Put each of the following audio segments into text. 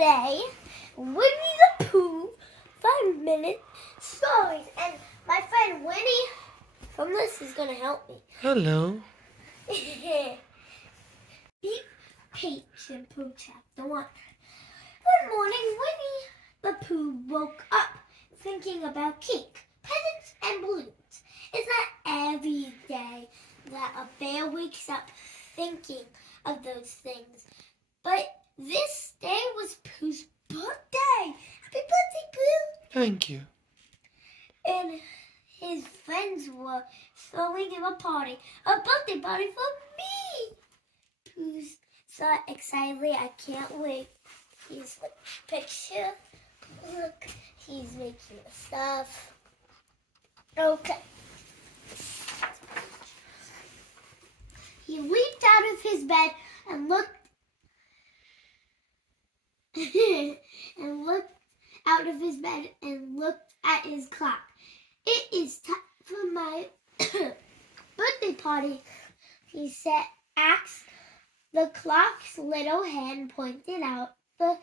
today, Winnie the Pooh 5-minute stories. And my friend Winnie from this is going to help me. Hello. Be patient, Pooh Chapter 1. One morning, Winnie the Pooh woke up thinking about cake, presents, and balloons. It's not every day that a bear wakes up thinking of those things. But this day was Pooh's birthday. Happy birthday, Pooh! Thank you. And his friends were throwing him a birthday party for me. Pooh's so excited. I can't wait. Here's the picture. Look, he's making the stuff. Okay. He leaped out of his bed and looked at his clock. It is time for my birthday party, he said. Asked. The clock's little hand pointed out the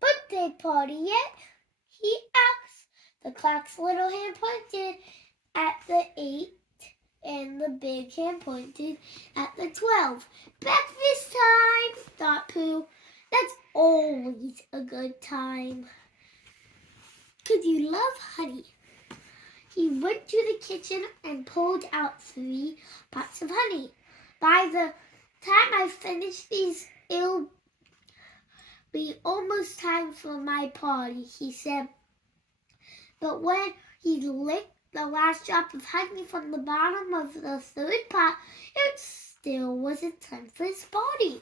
birthday party yet? He asked. The clock's little hand pointed at the 8 and the big hand pointed at the 12. Breakfast time, thought Pooh. That's always a good time. Could you love honey? He went to the kitchen and pulled out 3 pots of honey. By the time I finish these, it'll be almost time for my party, he said. But when he licked the last drop of honey from the bottom of the 3rd pot, it still wasn't time for his party.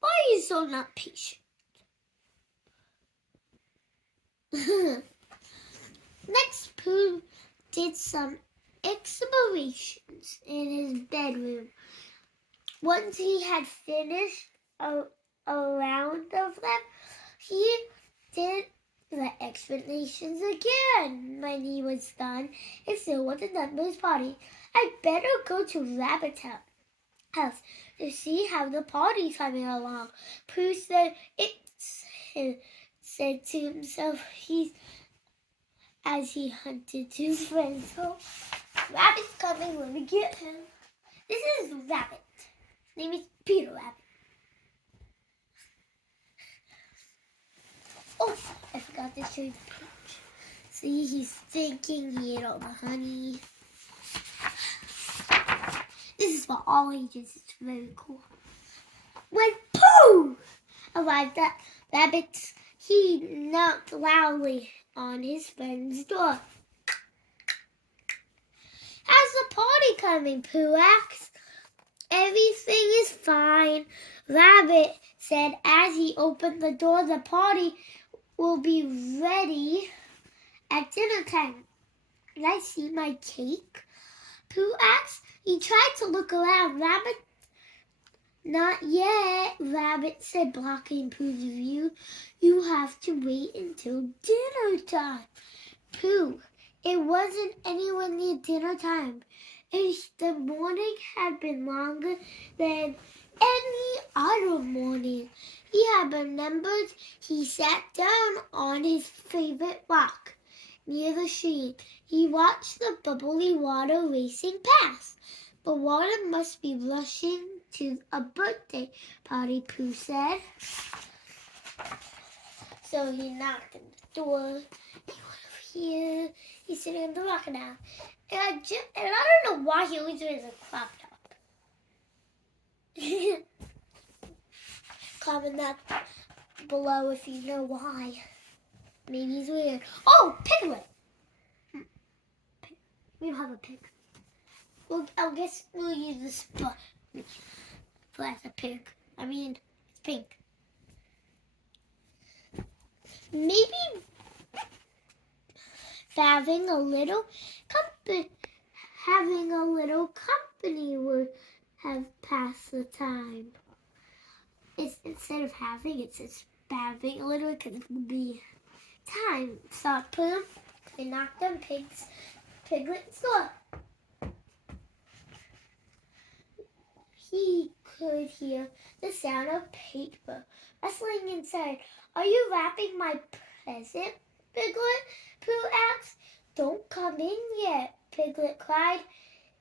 Why are you so not patient? Next, Pooh did some explorations in his bedroom. Once he had finished a round of them, he did the explanations again. When he was done, it still wasn't done for his party. I'd better go to Rabbit's house to see how the party's coming along. Pooh said to himself as he hunted to friends. So, Rabbit's coming, let me get him. This is Rabbit. His name is Peter Rabbit. Oh, I forgot to show you the picture. See, he's thinking he ate all the honey. This is for all ages. It's very cool. When Pooh arrived at Rabbit's, he knocked loudly on his friend's door. How's the party coming? Pooh asked. Everything is fine, Rabbit said as he opened the door. The party will be ready at dinner time. Can I see my cake? Pooh asked. He tried to look around. Rabbit, not yet, Rabbit said, blocking Pooh's view. You have to wait until dinner time. Pooh, it wasn't anywhere near dinner time. The morning had been longer than any other morning. He had remembered. He sat down on his favorite rock near the stream. He watched the bubbly water racing past. The water must be rushing to a birthday party, Pooh said. So he knocked on the door. He went over here. He's sitting on the rock now. And I don't know why he always wears a crop top. Comment that below if you know why. Maybe he's weird. Oh, Piglet! We don't have a pig. Well, I guess we'll use this for as a pig. I mean, it's pink. Maybe having a little company would have passed the time. Instead of having, it says having a little because it would be time. Thought Pooh. They knocked on Piglet's door. he could hear the sound of paper rustling inside. "Are you wrapping my present, Piglet?" Pooh asked. "Don't come in yet," Piglet cried.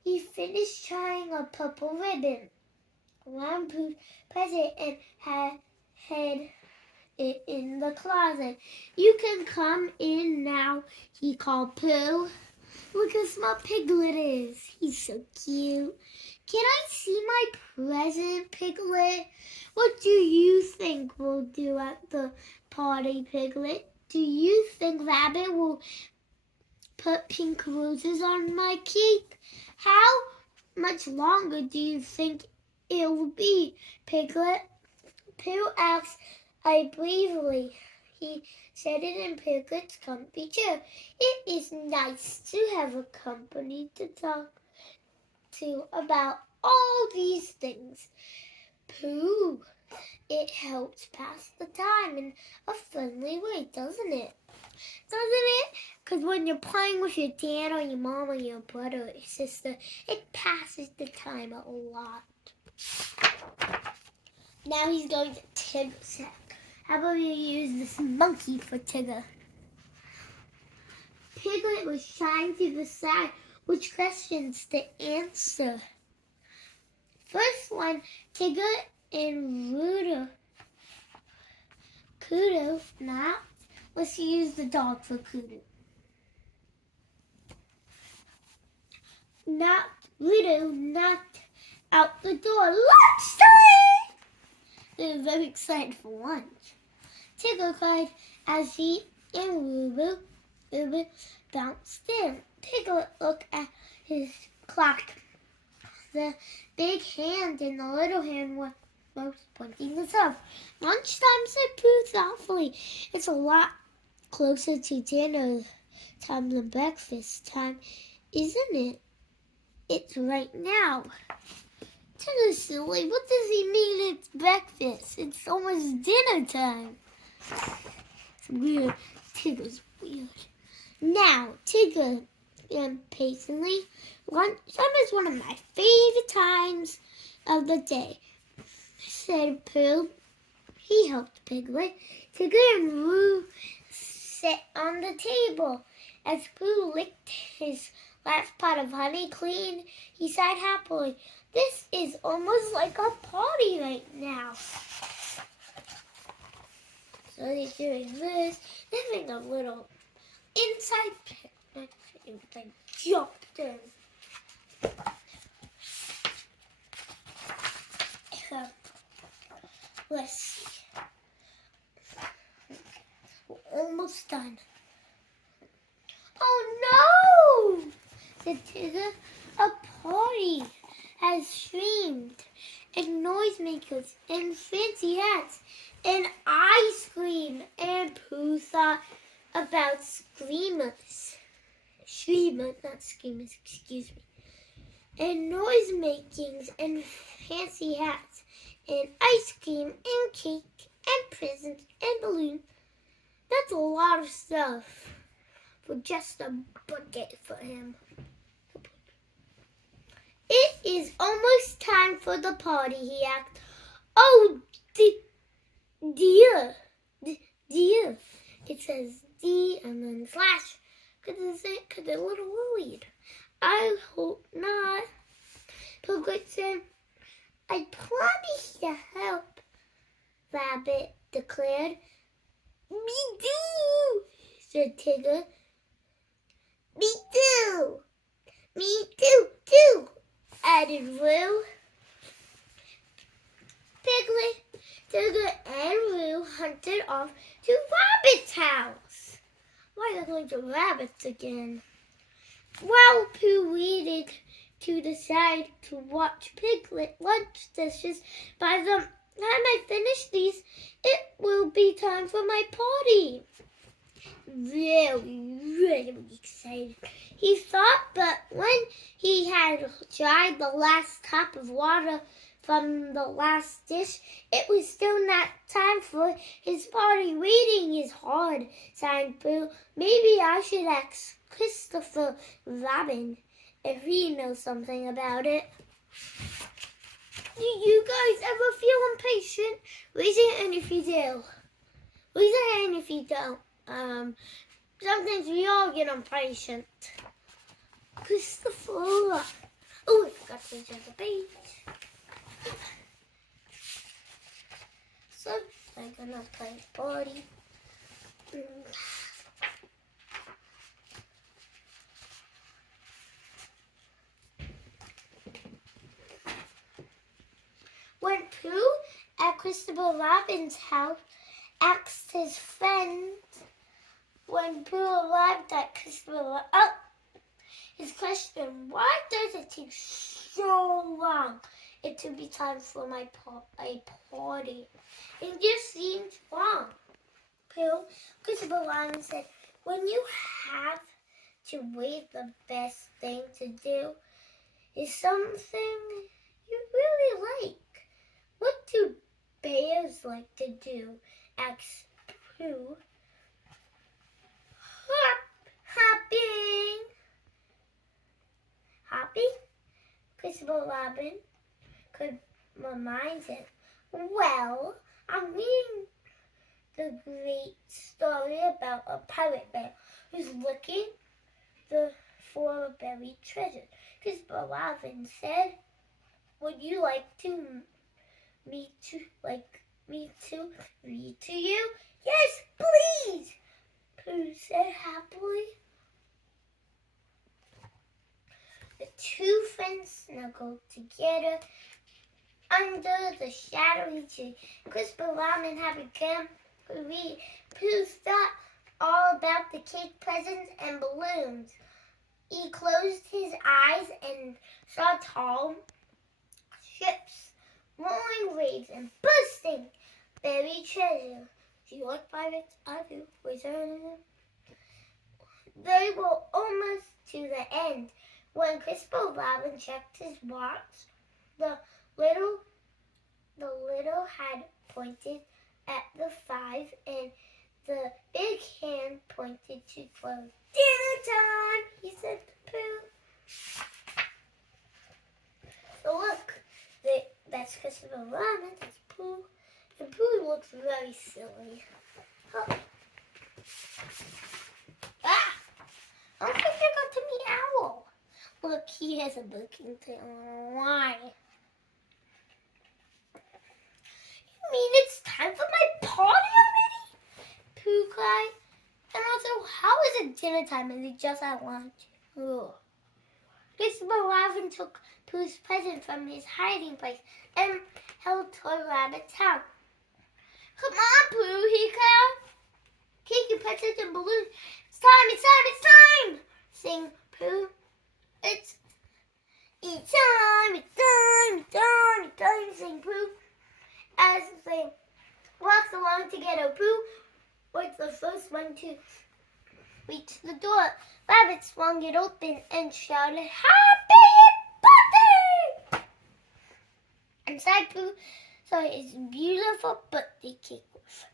He finished tying a purple ribbon around Pooh's present and had it in the closet. "You can come in now," he called Pooh. "Look how small Piglet is. He's so cute." "Can I see my present, Piglet?" "What do you think we'll do at the party, Piglet? Do you think Rabbit will put pink roses on my cake? How much longer do you think it will be, Piglet?" Pooh asked bravely. He said it in Piglet's comfy chair. "It is nice to have a company to talk to about all these things, Pooh. It helps pass the time in a friendly way, doesn't it?" "Doesn't it? Because when you're playing with your dad or your mom or your brother or your sister, it passes the time a lot." Now he's going to Tigger's sack. How about we use this monkey for Tigger? Piglet was trying to decide which questions to answer. First one, Tigger and Kudo, let's use the dog for Kudo. Ludo knocked out the door. "Lunchtime!" They were very excited for lunch. Tigger cried as he and Rubu bounced in. Piglet looked at his clock. The big hand and the little hand were both pointing us up. "Lunchtime," said Pooh thoughtfully. "It's a lot closer to dinner time than breakfast time, isn't it?" "It's right now." "Tigger's silly. What does he mean it's breakfast? It's almost dinner time." It's weird. Tigger's weird. Now, Tigger impatiently, "Lunchtime is one of my favorite times of the day," said Pooh. He helped Piglet. Tigger and Roo sat on the table. As Pooh licked his last pot of honey clean, he sighed happily. "This is almost like a party right now." So they're doing this, having a little inside picnic, and they jumped in. Let's see. We're almost done. "Oh no!" said Tigger. "A party has streamed, and noisemakers, and fancy hats, and ice cream." And Pooh thought about Streamers, not screamers, excuse me. "And noisemakings, and fancy hats, and ice cream, and cake, and presents, and balloons. That's a lot of stuff for just a bucket for him." "It is almost time for the party," he asked. "Oh, dear. It says D and then slash. Because they're a little worried. "I hope not," Piglet said. "I promise to help," Rabbit declared. "Me too," said Tigger. "Me too. Me too, added Roo. Piglet, Tigger, and Roo hunted off to Rabbit's house. Why are they going to Rabbit's again? While Pooh waited to decide to watch Piglet lunch dishes, "By the time I finish these, it will be time for my party." Very excited, he thought, but when he had dried the last cup of water from the last dish, it was still not time for his party. "Waiting is hard," sighed Pooh. "Maybe I should ask Christopher Robin if he knows something about it." Do you guys ever feel impatient? Raise your hand if you do. Raise your hand if you don't. Sometimes we all get impatient. Christopher. Oh, I forgot to change the page. So, I'm gonna play party. When Pooh at Christopher Robin's house asked his friends when Pooh arrived at Christopher his question, why does it take so long it to be time for a party? It just seems wrong. Pooh, Christopher Robin said, when you have to wait, the best thing to do is something you really like. What do bears like to do? Asked Pooh. Hopping? Christopher Robin could remind him. Well, I'm reading the great story about a pirate bear who's looking for a buried treasure. Christopher Robin said, would you like me to read to you? Yes, please, Pooh said happily. The two friends snuggled together under the shadowy tree. Christopher Robin had begun to read. Pooh thought all about the cake presents and balloons. He closed his eyes and saw tall ships, rolling waves, and bursting buried treasure. Do you like pirates? I do. They were almost to the end when Christopher Robin checked his watch. The little had pointed at the 5, and the big hand pointed to 12. Dinner time, he said to Pooh. So look, that's Christopher Robin, that's Pooh, and Pooh looks very silly. Oh. I don't think I got to meet Owl. Look, he has a booking tail. Why? You mean it's time for my party already? Pooh cried. And also, how is it dinner time and they just had lunch? Ugh. Christopher Robin took Pooh's present from his hiding place and held Toy Rabbit's hand. Come on, Pooh, he called. Cake and presents and balloons. It's time, sang Pooh. It's time, sang Pooh. As they walked along together, Pooh was the first one to reach the door. Rabbit swung it open and shouted, Happy birthday! Inside, Pooh saw his beautiful birthday cake with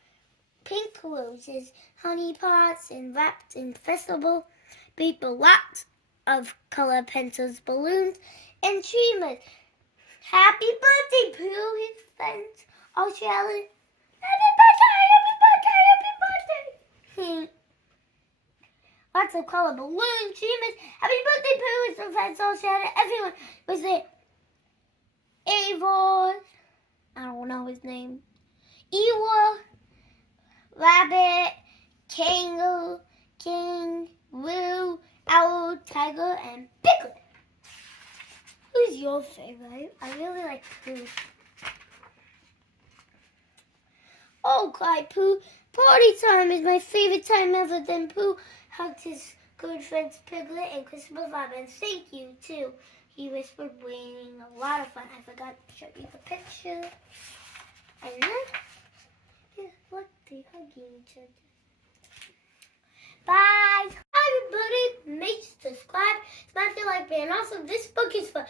pink roses, honey pots, and wrapped in festival paper, lots of color pencils, balloons, and streamers. Happy birthday, Pooh! His friends all shouted, Happy birthday! Lots of color balloons, streamers. Happy birthday, Pooh! His friends all shouted. Everyone was there. Eeyore, I don't know his name. Eeyore, Rabbit, Kangaroo, King, Roo, Owl, Tiger, and Piglet. Who's your favorite? I really like Pooh. Oh, cried Pooh. Party time is my favorite time ever. Then Pooh hugged his good friends Piglet and Christopher Robin. Thank you, too, he whispered, waiting a lot of fun. I forgot to show you the picture. And then, look, they hugging each other. Bye. Hi, everybody. Make sure to subscribe, smash the like button. Also, this book is for